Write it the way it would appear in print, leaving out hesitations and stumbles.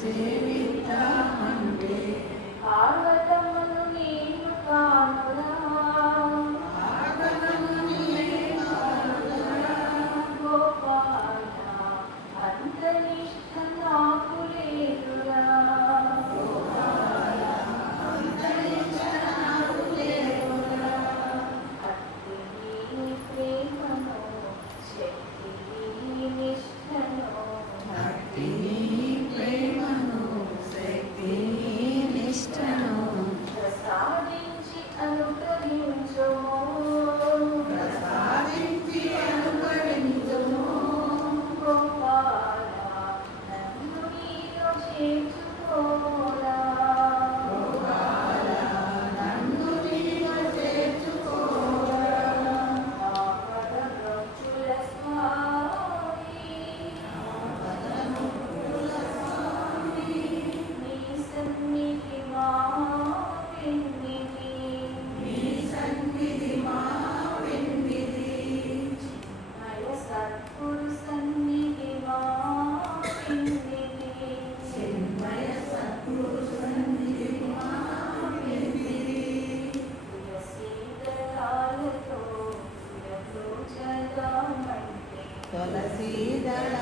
సేవిద్దామంటే ఆగతమును నేను కానురా గోపాల అంతనిష్ట నాకు లేదురా భక్తిని ప్రేమను శక్తిని నిష్ఠను భక్తిని ప్రేమను శక్తిని నిష్ఠను ప్రసాదించి అనుగ్రహించుము ప్రసాదించి అనుగ్రహించుము గోపాల నన్ను నీలో చేర్చుకోరా గోపాల నన్ను నీలో చేర్చుకోరా ఆపదగొచ్చుల స్వామి నీ సన్నిధి మా పెన్నిధి నీ సన్నిధి మా వెన్నిధి మయ సద్గురు సన్నిధి మా పెన్నిధి చిన్మయ సద్గురు సన్నిధి మా వెన్నిధి తులసీదళాలతో తులతోచదామంటే తులసీదళ